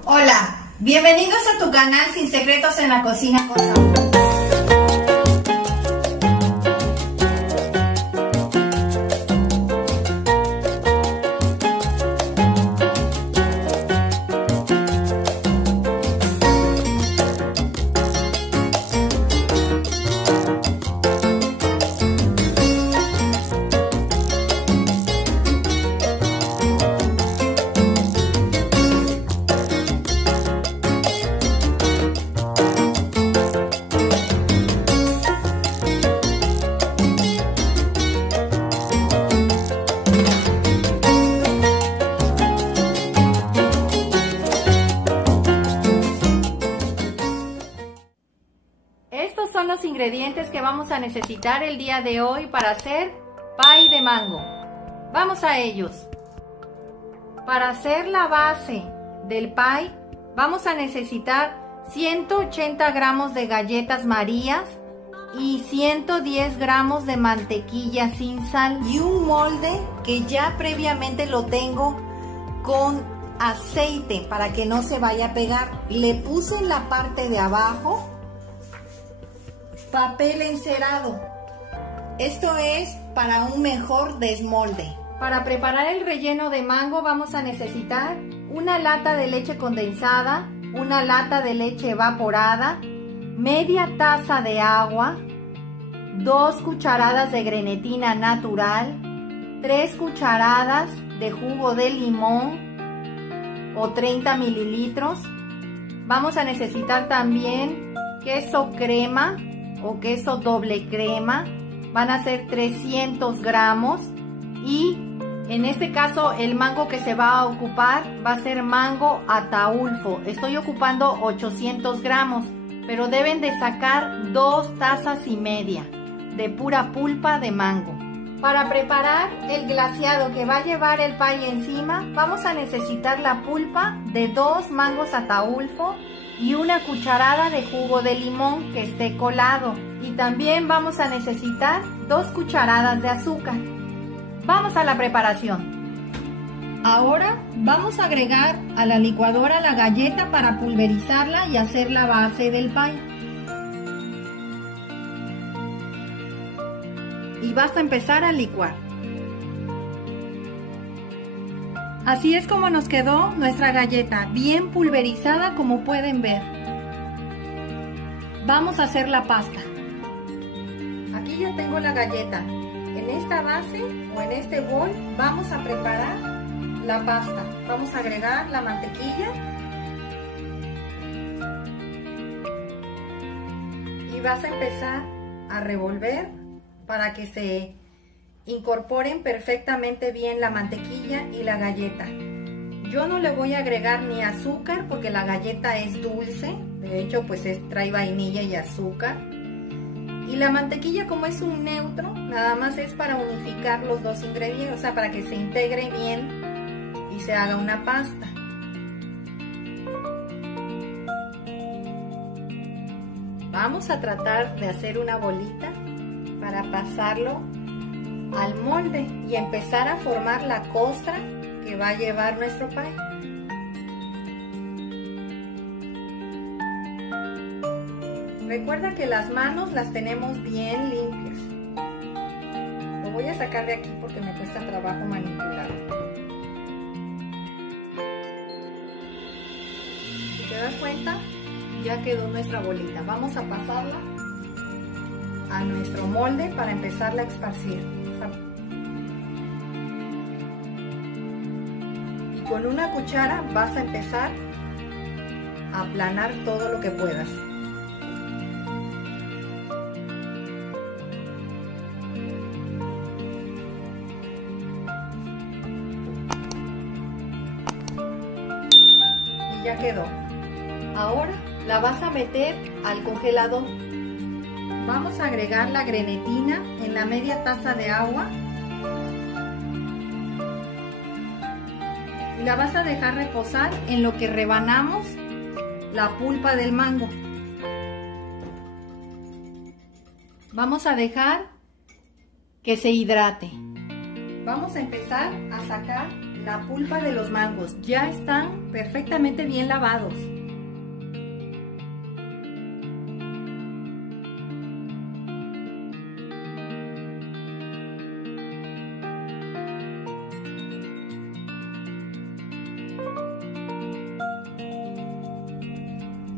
Hola, bienvenidos a tu canal Sin Secretos en la Cocina con Saúl. Estos son los ingredientes que vamos a necesitar el día de hoy para hacer pie de mango. Vamos a ellos. Para hacer la base del pie vamos a necesitar 180 gramos de galletas Marías y 110 gramos de mantequilla sin sal y un molde que ya previamente lo tengo con aceite para que no se vaya a pegar. Le puse en la parte de abajo papel encerado. Esto es para un mejor desmolde. Para preparar el relleno de mango vamos a necesitar una lata de leche condensada, una lata de leche evaporada, media taza de agua, 2 cucharadas de grenetina natural, 3 cucharadas de jugo de limón o 30 mililitros. Vamos a necesitar también queso crema o queso doble crema, van a ser 300 gramos y en este caso el mango que se va a ocupar va a ser mango Ataulfo. Estoy ocupando 800 gramos, pero deben de sacar 2 tazas y media de pura pulpa de mango. Para preparar el glaseado que va a llevar el pie encima, vamos a necesitar la pulpa de 2 mangos Ataulfo y una cucharada de jugo de limón que esté colado. Y también vamos a necesitar 2 cucharadas de azúcar. Vamos a la preparación. Ahora vamos a agregar a la licuadora la galleta para pulverizarla y hacer la base del pie. Y vas a empezar a licuar. Así es como nos quedó nuestra galleta, bien pulverizada como pueden ver. Vamos a hacer la pasta. Aquí ya tengo la galleta. En esta base o en este bol vamos a preparar la pasta. Vamos a agregar la mantequilla. Y vas a empezar a revolver para que se incorporen perfectamente bien la mantequilla y la galleta. Yo no le voy a agregar ni azúcar porque la galleta es dulce, de hecho pues trae vainilla y azúcar. Y la mantequilla, como es un neutro, nada más es para unificar los dos ingredientes, o sea, para que se integre bien y se haga una pasta. Vamos a tratar de hacer una bolita para pasarlo al molde y empezar a formar la costra que va a llevar nuestro pie. Recuerda que las manos las tenemos bien limpias. Lo voy a sacar de aquí porque me cuesta trabajo manipular. Si te das cuenta, ya quedó nuestra bolita. Vamos a pasarla a nuestro molde para empezarla a esparcir. Y con una cuchara vas a empezar a aplanar todo lo que puedas. Y ya quedó. Ahora la vas a meter al congelador. Vamos a agregar la grenetina en la media taza de agua y la vas a dejar reposar en lo que rebanamos la pulpa del mango. Vamos a dejar que se hidrate. Vamos a empezar a sacar la pulpa de los mangos. Ya están perfectamente bien lavados.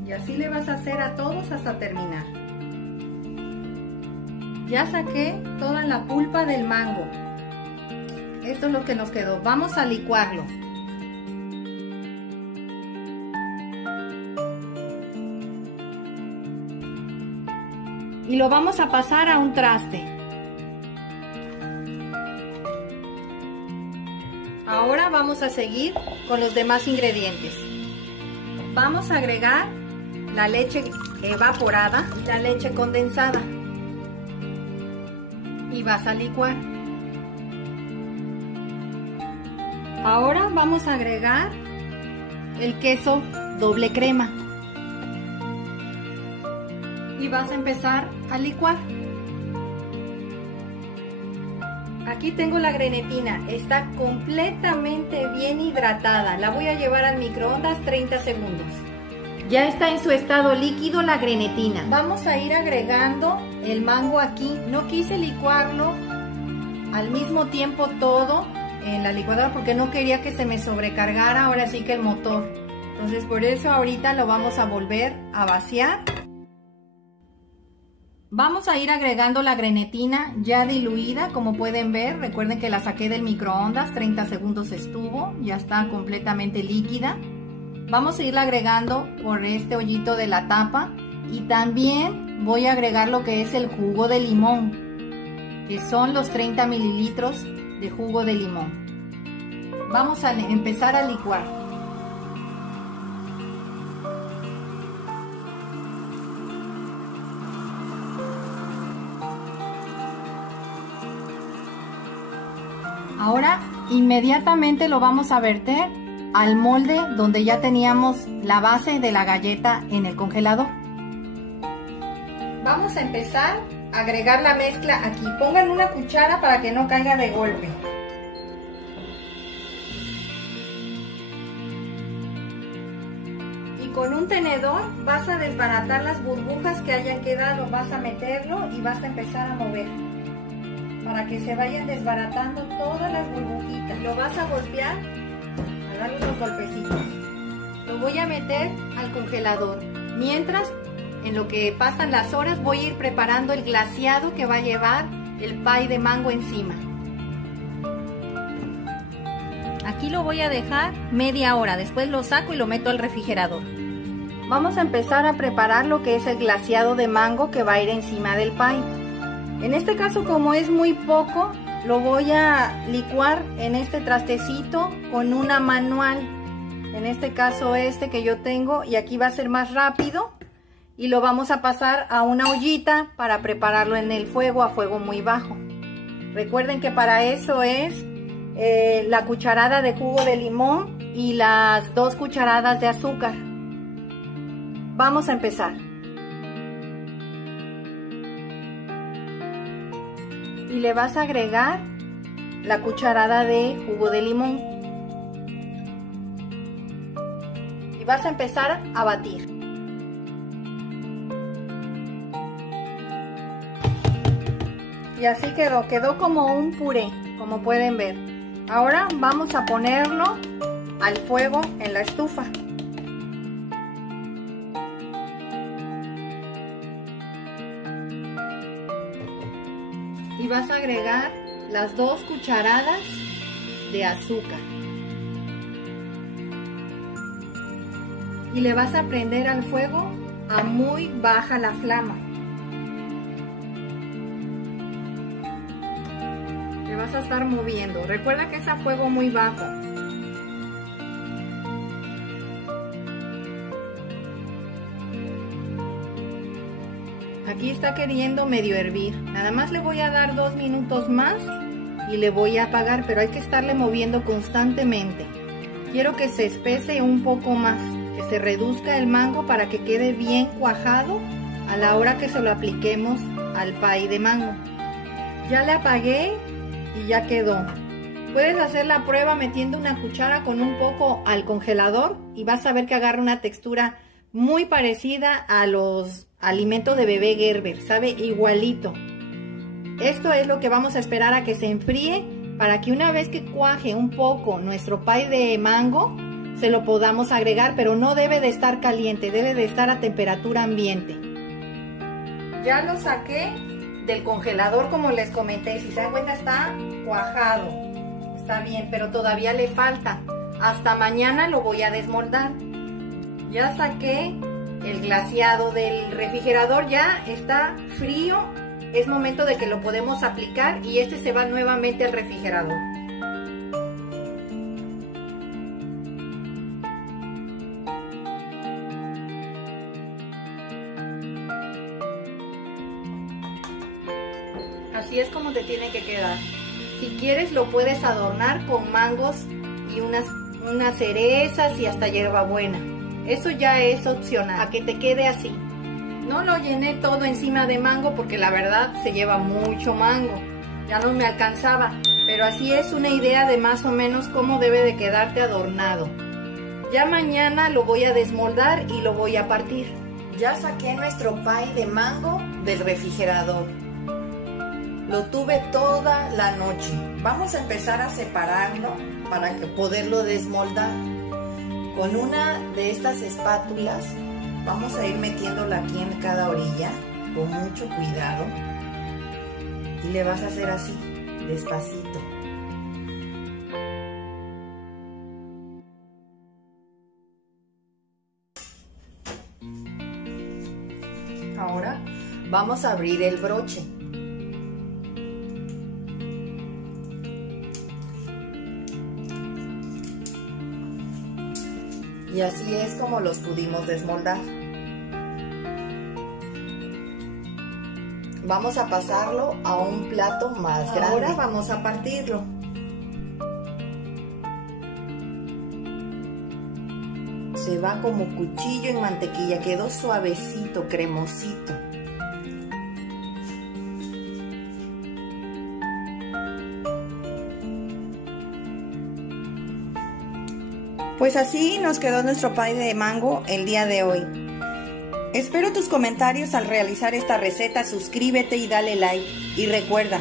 Y así le vas a hacer a todos hasta terminar. Ya saqué toda la pulpa del mango. Esto es lo que nos quedó. Vamos a licuarlo. Y lo vamos a pasar a un traste. Ahora vamos a seguir con los demás ingredientes. Vamos a agregar la leche evaporada y la leche condensada. Y vas a licuar. Ahora vamos a agregar el queso doble crema. Y vas a empezar a licuar. Aquí tengo la grenetina, está completamente bien hidratada. La voy a llevar al microondas 30 segundos. Ya está en su estado líquido la grenetina. Vamos a ir agregando el mango aquí. No quise licuarlo al mismo tiempo todo en la licuadora porque no quería que se me sobrecargara ahora sí que el motor. Entonces por eso ahorita lo vamos a volver a vaciar. Vamos a ir agregando la grenetina ya diluida, como pueden ver. Recuerden que la saqué del microondas, 30 segundos estuvo, ya está completamente líquida. Vamos a irla agregando por este hoyito de la tapa y también voy a agregar lo que es el jugo de limón, que son los 30 mililitros de jugo de limón. Vamos a empezar a licuar. Ahora inmediatamente lo vamos a verter al molde donde ya teníamos la base de la galleta en el congelador. Vamos a empezar a agregar la mezcla aquí. Pongan una cuchara para que no caiga de golpe. Y con un tenedor vas a desbaratar las burbujas que hayan quedado. Vas a meterlo y vas a empezar a mover para que se vayan desbaratando todas las burbujitas. Lo vas a golpear, a darle unos golpecitos. Lo voy a meter al congelador. Mientras, en lo que pasan las horas, voy a ir preparando el glaseado que va a llevar el pie de mango encima. Aquí lo voy a dejar media hora, después lo saco y lo meto al refrigerador. Vamos a empezar a preparar lo que es el glaseado de mango que va a ir encima del pie. En este caso, como es muy poco, lo voy a licuar en este trastecito con una manual. En este caso este que yo tengo, y aquí va a ser más rápido. Y lo vamos a pasar a una ollita para prepararlo en el fuego a fuego muy bajo. Recuerden que para eso es la cucharada de jugo de limón y las 2 cucharadas de azúcar. Vamos a empezar. Y le vas a agregar la cucharada de jugo de limón. Y vas a empezar a batir. Y así quedó como un puré, como pueden ver. Ahora vamos a ponerlo al fuego en la estufa. Y vas a agregar las 2 cucharadas de azúcar. Y le vas a prender al fuego a muy baja la flama. Le vas a estar moviendo. Recuerda que es a fuego muy bajo. Aquí está queriendo medio hervir. Nada más le voy a dar 2 minutos más y le voy a apagar, pero hay que estarle moviendo constantemente. Quiero que se espese un poco más, que se reduzca el mango para que quede bien cuajado a la hora que se lo apliquemos al pie de mango. Ya le apagué y ya quedó. Puedes hacer la prueba metiendo una cuchara con un poco al congelador y vas a ver que agarra una textura muy parecida a los alimentos de bebé Gerber, sabe igualito. Esto es lo que vamos a esperar a que se enfríe para que una vez que cuaje un poco nuestro pie de mango, se lo podamos agregar, pero no debe de estar caliente, debe de estar a temperatura ambiente. Ya lo saqué del congelador, como les comenté, si se dan cuenta está cuajado, está bien, pero todavía le falta. Hasta mañana lo voy a desmoldar. Ya saqué el glaseado del refrigerador, ya está frío, es momento de que lo podemos aplicar y este se va nuevamente al refrigerador. Así es como te tiene que quedar. Si quieres lo puedes adornar con mangos y unas cerezas y hasta hierbabuena. Eso ya es opcional, a que te quede así. No lo llené todo encima de mango porque la verdad se lleva mucho mango. Ya no me alcanzaba, pero así es una idea de más o menos cómo debe de quedarte adornado. Ya mañana lo voy a desmoldar y lo voy a partir. Ya saqué nuestro pie de mango del refrigerador. Lo tuve toda la noche. Vamos a empezar a separarlo para poderlo desmoldar. Con una de estas espátulas vamos a ir metiéndola aquí en cada orilla con mucho cuidado y le vas a hacer así, despacito. Ahora vamos a abrir el broche. Y así es como los pudimos desmoldar. Vamos a pasarlo a un plato más grande. Ahora vamos a partirlo. Se va como cuchillo en mantequilla, quedó suavecito, cremosito. Pues así nos quedó nuestro pie de mango el día de hoy. Espero tus comentarios al realizar esta receta, suscríbete y dale like. Y recuerda,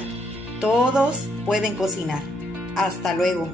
todos pueden cocinar. Hasta luego.